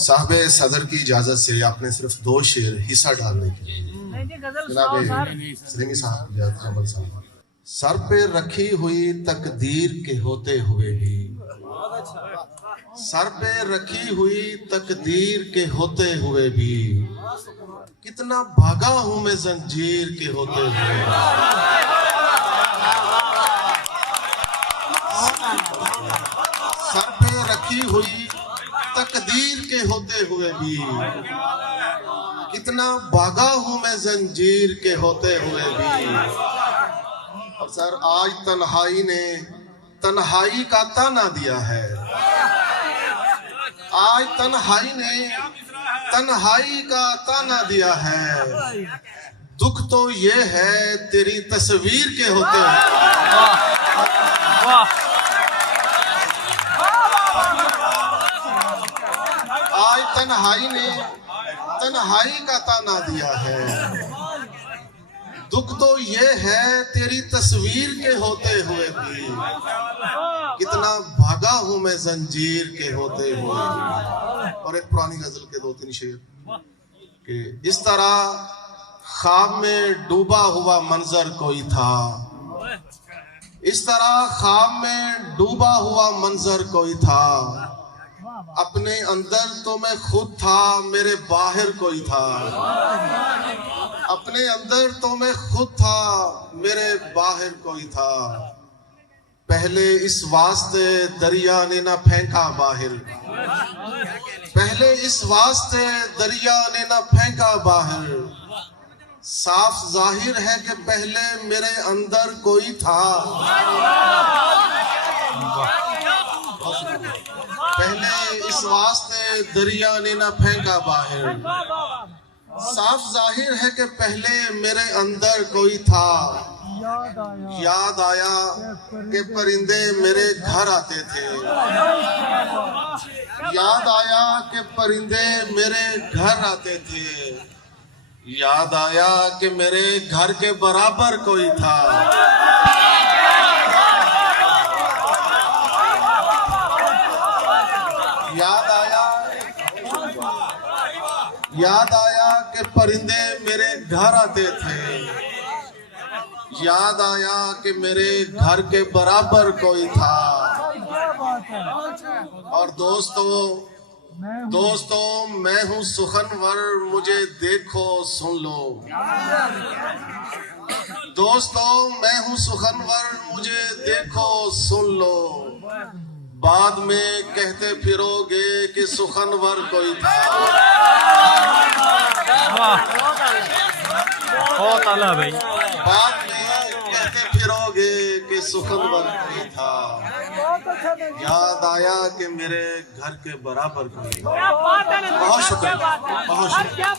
साहब सदर की इजाजत से आपने सिर्फ 2 शेर हिस्सा डालने के लिए जनाब साहब। सर पे रखी हुई तकदीर के होते हुए भी, सर पे रखी हुई तकदीर के होते हुए भी, कितना भागा हूं मैं जंजीर के होते हुए। सर पे रखी हुई तकदीर के होते हुए भी, कितना भागा हूं मैं जंजीर के होते हुए भी। और सर आज तन्हाई ने तन्हाई का ताना दिया है, आज तन्हाई ने तन्हाई का ताना दिया है। दुख तो ये है तेरी तस्वीर के होते हुए। आज तन्हाई ने तन्हाई का ताना दिया है। दुख तो ये है तेरी तस्वीर के होते हुए भी, कितना भागा हूं मैं जंजीर के होते हुए। और एक पुरानी गजल के 2-3 शेर कि इस तरह ख्वाब में डूबा हुआ मंजर कोई था, इस तरह ख्वाब में डूबा हुआ मंजर कोई था। अपने अंदर तो मैं खुद था, मेरे बाहर कोई था। अपने अंदर तो मैं खुद था, मेरे बाहर कोई था। पहले इस वास्ते दरिया ने ना फेंका बाहर, पहले इस वास्ते दरिया ने ना फेंका बाहर। साफ जाहिर है कि पहले मेरे अंदर कोई था, पहले इस वास्ते दरिया ने ना फेंका बाहर। साफ जाहिर है कि पहले मेरे अंदर कोई था। याद आया कि परिंदे मेरे घर आते थे, याद आया कि परिंदे मेरे घर आते थे। याद आया कि मेरे घर के बराबर कोई था। याद आया कि परिंदे मेरे घर आते थे। याद आया कि मेरे घर के बराबर कोई था। और दोस्तों मैं हूँ सुखनवर, मुझे देखो सुन लो। दोस्तों मैं हूँ सुखनवर, मुझे देखो सुन लो। बाद में कहते फिरोगे कि सुखनवर कोई था। बहुत आला भाई। बाद में कहते फिरोगे कि सुखनवर कोई था। याद आया कि मेरे घर के बराबर कोई था। बहुत शुक्रिया, बहुत शुक्रिया।